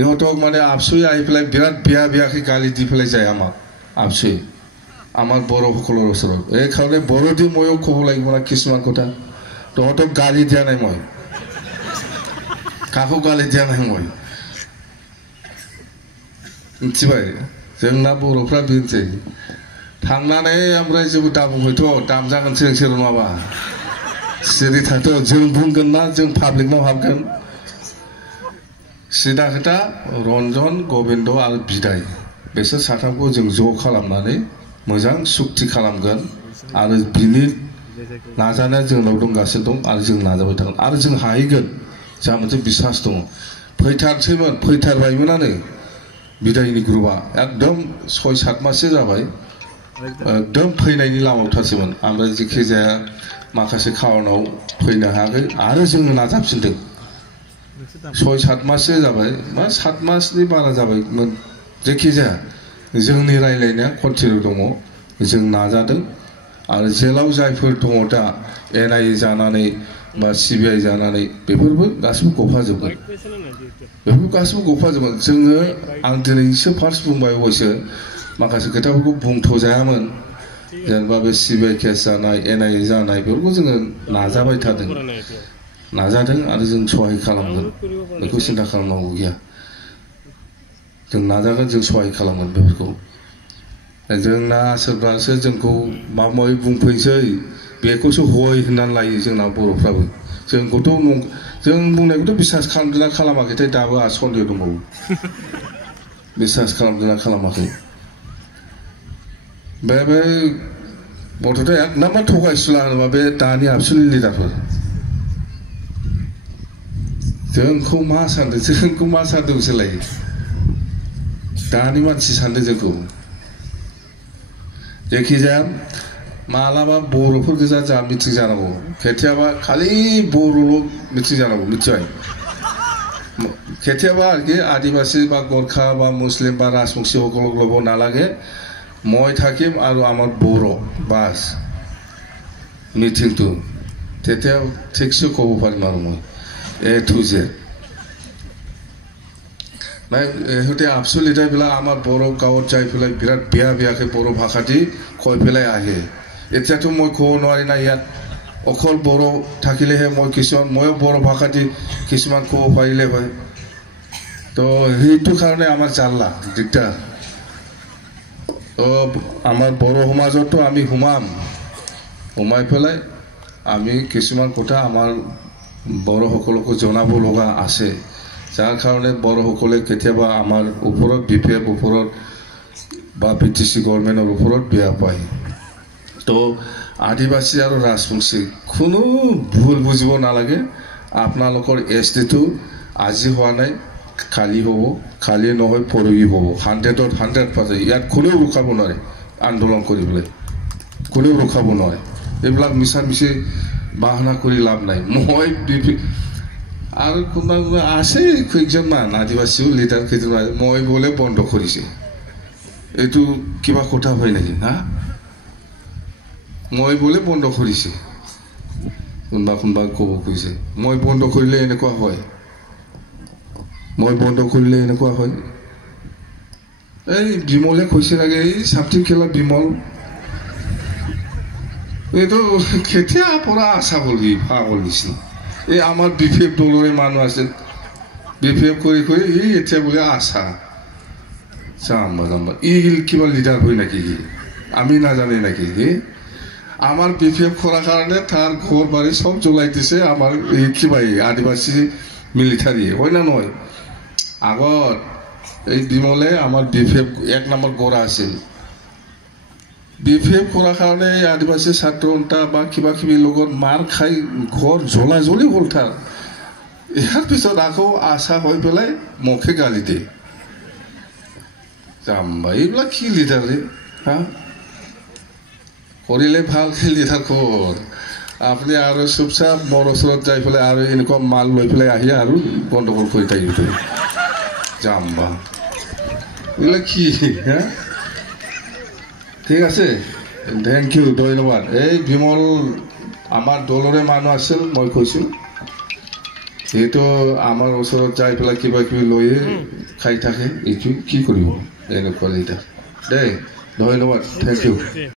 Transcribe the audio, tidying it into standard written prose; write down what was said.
ইহঁতক মানে আপচুই আহি পেলাই বিৰাট বিয়া বিয়াকে গালি দি পেলাই যায় আমাক আপচুই আমাৰ বড়োসকলৰ ওচৰত এই কাৰণে বড়ো দি ময়ো ক'ব লাগিব না কিছুমান কথা তহঁতক গালি দিয়া নাই মই কাকো गाली दिया नहीं मैं मिथिबाय जोंना बर'फ्रा बिनोसै थांनानै ओमफ्राय जेबो दाबुंहैथ' दामजागोनसो नोंसोर नङाबा सिरि थाथ' जों बुंगोन ना जों पाब्लिकनाव हाबगोन सिदा खोथा रन्जन गबिन्द आरो बिदाय बिसोर साथामखौ जों ज' खालामनानै मोजां सुक्ति खालामगोन आरो बिनि नाजानाया जोंनाव दंगासिनो दं आरो जों नाजाबाय थागोन आरो जों हाहैगोन जा मोनसे बिसास दङ फैथारसैमोन फैथारबायमोनानो बिदायनि ग्रुपआ एकदम 6-7 माससो जाबाय एकदम फैनायनि लामायाव थारसैमोन ओमफ्राय जेखि जाया माखासे खारनाव फैनो हायाखै आरो जोङो नाजाफिनदों 6-7 माससो जाबाय मा 7 मासनि बारा जाबायमोन जेखि जाया जोंनि रायलायनाया कन्टिनिउ दङ जों नाजादों आरो जेलाव जायफोर दङ दा एनआईए जानानै बा सिबिआई जानानै बेफोरबो गासिबो गफाजोबगोन बेफोर गासिबो गफाजोबगोन जोङो आं दिनैसो फार्स्ट बुंबाय अबयसे माखासे खोथाफोरखौ बुंथ'जायामोन जेनेबा बे सिबिआई केस जानाय एनआईए जानाय बेफोरखौ जोङो नाजाबाय थादों नाजादों आरो जों सहाय खालामगोन बेखौ सिन्था खालामनांगौ गैया जों नाजागोन जों सहाय खालामगोन बेफोरखौ जोंना सोरबासो जोंखौ माबा माबि बुंफैसै बेखौसो हय होननानै लायो जोंना बर'फ्राबो जोंखौथ' जों बुंनायखौथ' बिसास खालामदोंना खालामाखैथाय दाबो आंहा सन्देह दंबावो बिसास खालामदोंना खालामाखै बे मथ'थे एक नाम्बार थगायसुला होनोबा बे दानि आबसुनि लिडारफोर जोंखौ मा सान्दों बिसोरलाय दानि मानसि सान्दों जोंखौ जायखिजाया मालाबा बर'फोर गोजा जा मिटिं जानांगौ खेथियाबा खालि बर'ल' मिटिं जानांगौ मिथिबाय खेथियाबा आरोखि आदिबासी बा गोरखा बा मुस्लिम बा राजबंशी সকলক নালাগে মই থাকিম আৰু আমাৰ বড়ো বাস মিটিংটো তেতিয়া ঠিকছে ক'ব পাৰিম আৰু মই A to Z इहते आबसु लिडारবিলাক আমাৰ বড়ো গাঁৱত যাই পেলাই বিৰাট বিয়া বিয়াকে বড়ো ভাষা দি কৈ পেলাই আহে এতিয়াতো মই ক'ব নোৱাৰি না ইয়াত অকল বড়ো থাকিলেহে মই কিছুমান ময়ো বড়ো ভাষা দি কিছুমান ক'ব পাৰিলে হয় তো সেইটো কাৰণে আমাৰ জাল্লা দিগদাৰ আমাৰ বড়ো সমাজতো আমি সোমাই পেলাই আমি কিছুমান কথা আমাৰ বড়োসকলকো জনাব লগা আছে যাৰ কাৰণে বড়োসকলে কেতিয়াবা আমাৰ ওপৰত বিপিএফ ওপৰত বা বিটিসি গভৰ্ণমেণ্টৰ ওপৰত বেয়া পায় তো আদিবাসী আৰু ৰাজবংশী কোনো ভুল বুজিব নালাগে আপোনালোকৰ এছটিটো আজি হোৱা নাই কালি হ'ব কালি নহয় পৰহি হ'ব 100% ইয়াত কোনেও ৰখাব নোৱাৰে আন্দোলন কৰিবলৈ কোনেও ৰখাব নোৱাৰে এইবিলাক মিছা মিছি বাহানা কৰি লাভ নাই মই আৰু কোনোবা আছে কেইজনমান আদিবাসীও লিডাৰ কেইজনমান মই বোলে বন্ধ কৰিছে এইটো কিবা কথা হয় নেকি হা মই বোলে বন্ধ কৰিছে কোনোবা ক'ব কৈছে মই বন্ধ কৰিলে এনেকুৱা হয় মই বন্ধ কৰিলে এনেকুৱা হয় এই বিমলে কৈছে লাগে এই সাপ্তিক খেলা বিমল এইটো কেতিয়া পৰা আশা বুলি পাগল নিচিনা এই আমাৰ বিপিএফ দলৰে মানুহ আছে বিপিএফ কৰি এই এতিয়া বোলে আশা জাম্বা ই কিবা লিডাৰ হয় নেকি আমি নাজানে নেকি আমাৰ বিপিএফ কৰাৰ কাৰণে তাৰ ঘৰ বাৰী চব জ্বলাই দিছে আমাৰ এই কিবা আদিবাসী মিলিটাৰী হয় না নহয় আগত এই বিমলে আমাৰ বিপিএফ 1 নম্বৰ গোৰা আছিল বিপিএফ কৰাৰ কাৰণে আদিবাসী ছাত্ৰটা বা কিবা কিবি লগত মাৰ খাই ঘৰ জ্বলি হ'ল তাৰ ইয়াৰ পিছত আকৌ আশা হৈ পেলাই মুখে গালি দিয়ে জাম্বা এইবিলাক কি লিডাৰ ৰে হা কৰিলে ভাল লিডাৰ কৰ আপুনি আৰু চুপচাপ মোৰ ওচৰত যাই পেলাই আৰু এনেকুৱা মাল লৈ পেলাই আহি আৰু গণ্ডগোল কৰি থাকিব জাম্বা এইবিলাক কি হা ঠিক আছে থ্যাংক ইউ ধন্যবাদ এই বিমল আমাৰ দলৰে মানুহ আছিল মই কৈছোঁ এইটো আমাৰ ওচৰত যাই পেলাই কিবা কিবি লৈয়ে খাই থাকে এইটো কি কৰিব এনেকুৱা লিডাৰ দেই ধন্যবাদ থেংক ইউ